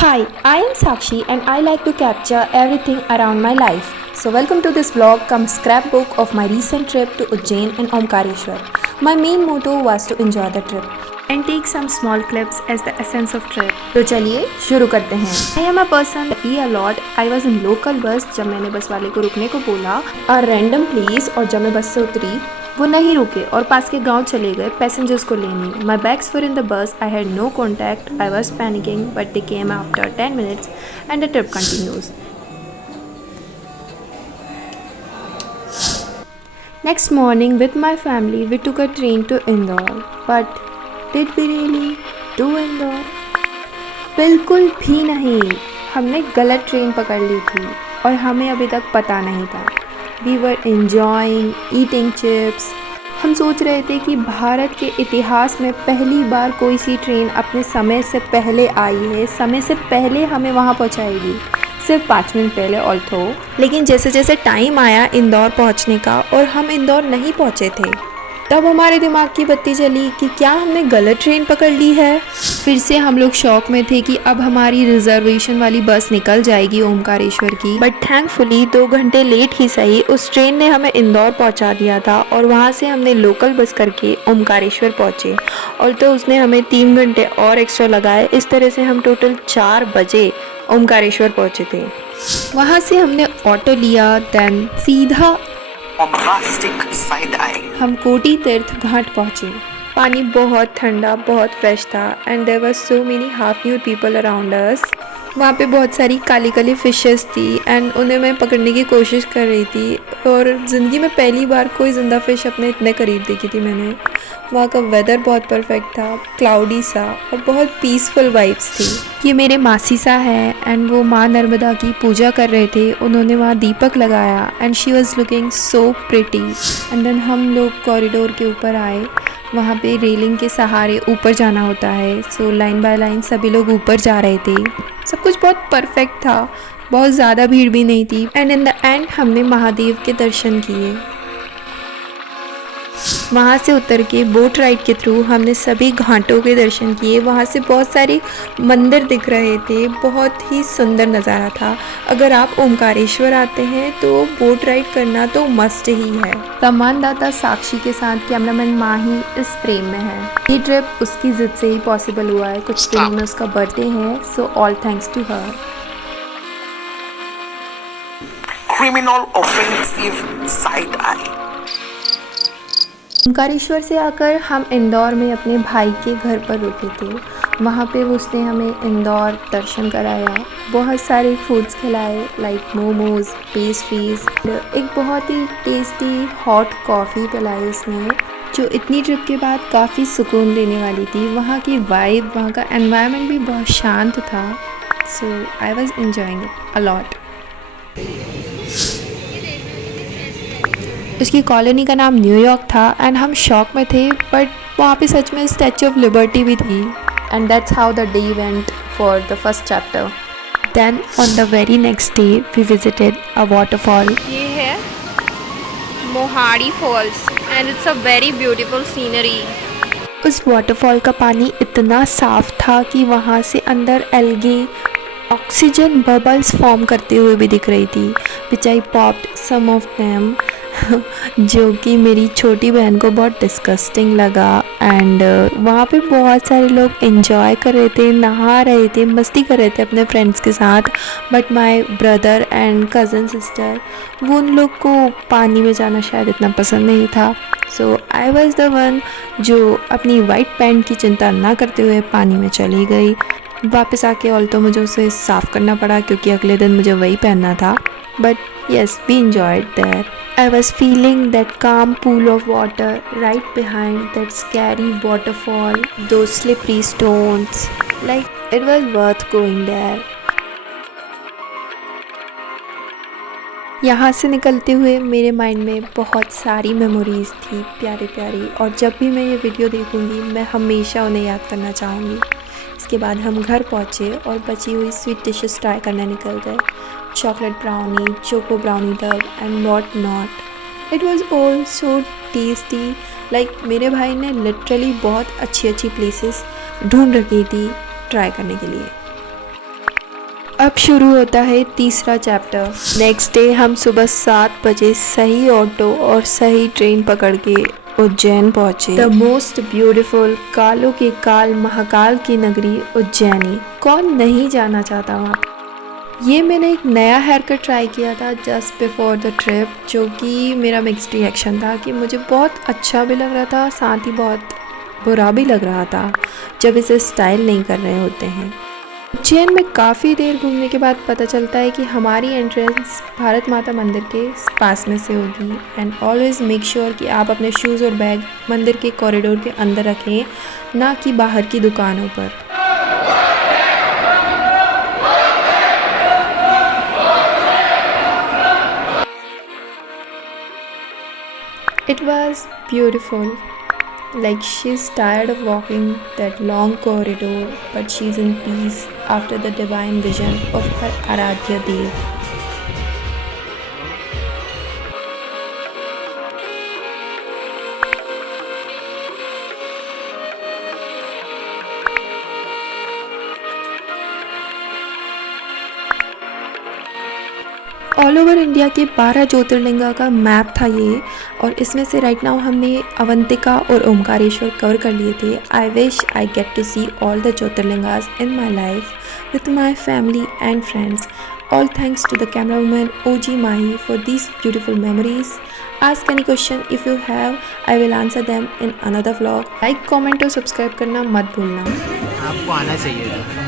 Hi, I am Sakshi and I like to capture everything around my life. So welcome to this vlog cum scrapbook of my recent trip to Ujjain and Omkareshwar. My main motto was to enjoy the trip and take some small clips as the essence of trip. तो चलिए शुरू करते हैं. I am a person that a lot. I was in local bus जब मैंने बस वाले को रुकने को बोला a random place और जब मैं बस से उतरी वो नहीं रुके और पास के गांव चले गए पैसेंजर्स को लेने. My bags were in the bus. I had no contact. I was panicking, but they came after 10 minutes and the trip continues. Next morning with my family we took a train to Indore. But did we really do Indore? बिल्कुल भी नहीं. हमने गलत train पकड़ ली थी और हमें अभी तक पता नहीं था. We were enjoying eating chips. हम सोच रहे थे कि भारत के इतिहास में पहली बार कोई सी ट्रेन अपने समय से पहले आई है, समय से पहले हमें वहाँ पहुँचाएगी, सिर्फ 5 मिनट पहले ऑल्थो. लेकिन जैसे जैसे टाइम आया इंदौर पहुँचने का और हम इंदौर नहीं पहुँचे थे, तब हमारे दिमाग की बत्ती जली कि क्या हमने गलत ट्रेन पकड़ ली है. फिर से हम लोग शौक में थे कि अब हमारी रिजर्वेशन वाली बस निकल जाएगी ओमकारेश्वर की. बट थैंकफुली 2 घंटे लेट ही सही उस ट्रेन ने हमें इंदौर पहुंचा दिया था और वहां से हमने लोकल बस करके ओमकारेश्वर पहुंचे. और तो उसने हमें 3 घंटे और एक्स्ट्रा लगाए. इस तरह से हम टोटल 4 बजे ओमकारेश्वर पहुंचे थे. वहां से हमने ऑटो लिया, देन सीधा हम कोटी तीर्थ घाट पहुँचे. पानी बहुत ठंडा, बहुत फ्रेश था and there were so many half nude people around us. वहाँ पे बहुत सारी काली काली फिशेस थी एंड उन्हें मैं पकड़ने की कोशिश कर रही थी और ज़िंदगी में पहली बार कोई ज़िंदा फिश अपने इतने करीब देखी थी मैंने. वहाँ का वेदर बहुत परफेक्ट था, क्लाउडी सा और बहुत पीसफुल वाइब्स थी. ये मेरे मासी सा है एंड वो माँ नर्मदा की पूजा कर रहे थे. उन्होंने वहाँ दीपक लगाया and she was looking so pretty. And then हम लोग कॉरिडोर के ऊपर आए. वहाँ पे रेलिंग के सहारे ऊपर जाना होता है. सो लाइन बाय लाइन सभी लोग ऊपर जा रहे थे. सब कुछ बहुत परफेक्ट था, बहुत ज़्यादा भीड़ भी नहीं थी एंड इन द एंड हमने महादेव के दर्शन किए. वहाँ से उतर के बोट राइड के थ्रू हमने सभी घाटों के दर्शन किए. वहाँ से बहुत सारे मंदिर दिख रहे थे, बहुत ही सुंदर नज़ारा था. अगर आप ओमकारेश्वर आते हैं तो बोट राइड करना तो मस्ट ही है. सम्मानदाता साक्षी के साथ कैमरामैन माही इस फ्रेम में है. ये ट्रिप उसकी जिद से ही पॉसिबल हुआ है. कुछ दिनों में उसका बर्थडे है, so all thanks to her. Criminal offensive side eye. Omkareshwar से आकर हम इंदौर में अपने भाई के घर पर रुके थे. वहाँ पे उसने हमें इंदौर दर्शन कराया, बहुत सारे फूड्स खिलाए लाइक मोमोज, पेस्ट्रीज, एक बहुत ही टेस्टी हॉट कॉफ़ी पिलाई उसने जो इतनी ट्रिप के बाद काफ़ी सुकून देने वाली थी. वहाँ की वाइब, वहाँ का एनवायरनमेंट भी बहुत शांत था. So I was enjoying it a lot. उसकी कॉलोनी का नाम न्यूयॉर्क था एंड हम शॉक में थे. बट वहाँ पे सच में स्टैचू ऑफ लिबर्टी भी थी. And that's how the day went for the first chapter. Then on the very next day we visited a waterfall. ये है Mohadi falls and it's a very beautiful scenery. उस waterfall का पानी इतना साफ था कि वहाँ से अंदर एल्गे ऑक्सीजन बबल्स फॉर्म करते हुए भी दिख रही थी. विच आई पॉप्ड सम ऑफ देम जो कि मेरी छोटी बहन को बहुत डिस्गस्टिंग लगा. एंड वहाँ पे बहुत सारे लोग एंजॉय कर रहे थे, नहा रहे थे, मस्ती कर रहे थे अपने फ्रेंड्स के साथ. But my brother and cousin sister, वो उन लोग को पानी में जाना शायद इतना पसंद नहीं था. So I was the one जो अपनी वाइट पैंट की चिंता ना करते हुए पानी में चली गई. वापस आके ऑल तो मुझे उसे साफ़ करना पड़ा क्योंकि अगले दिन मुझे वही पहनना था. But yes, we enjoyed there. I was feeling that calm pool of water right behind that scary waterfall, those slippery stones. Like it was worth going there. यहाँ से निकलते हुए मेरे माइंड में बहुत सारी मेमोरीज़ थी, प्यारी प्यारी. और जब भी मैं ये वीडियो देखूँगी मैं हमेशा उन्हें याद करना चाहूँगी. इसके बाद हम घर पहुँचे और बची हुई स्वीट डिशेस ट्राई करने निकल गए. Chocolate brownie, choco brownie dub and what not. It was all so tasty. Like मेरे भाई ने लिटरली बहुत अच्छी अच्छी प्लेसेस ढूंढ रखी थी ट्राई करने के लिए. अब शुरू होता है तीसरा चैप्टर। नेक्स्ट डे हम सुबह 7 बजे सही ऑटो और सही ट्रेन पकड़ के उज्जैन पहुंचे। द मोस्ट ब्यूटीफुल, कालों के काल महाकाल की नगरी उज्जैनी। कौन नहीं जाना चाहता वहाँ। ये मैंने एक नया हेयर कट ट्राई किया था जस्ट बिफोर द ट्रिप, जो कि मेरा मिक्स्ड रिएक्शन था कि मुझे बहुत अच्छा भी लग रहा था, साथ ही बहुत बुरा भी लग रहा था जब इसे स्टाइल नहीं कर रहे होते हैं। उज्जैन में काफ़ी देर घूमने के बाद पता चलता है कि हमारी एंट्रेंस भारत माता मंदिर के पास में से होगी। एंड ऑलवेज़ मेक श्योर कि आप अपने शूज़ और बैग मंदिर के कॉरिडोर के अंदर रखें, ना कि बाहर की दुकानों पर। It was beautiful. Like she's tired of walking that long corridor, but she's in peace after the divine vision of her Aradhya Dev. All over India के 12 ज्योतिर्लिंगा का मैप था ये, और इसमें से राइट नाउ हमने अवंतिका और ओमकारेश्वर कवर कर लिए थे। I wish I get to see all the Jyotirlingas in my life with my family and friends. All thanks to the camerawoman OG Mahi for these beautiful memories. Ask any question if you have, I will answer them in another vlog. Like, comment और subscribe करना मत भूलना। आपको आना चाहिए था।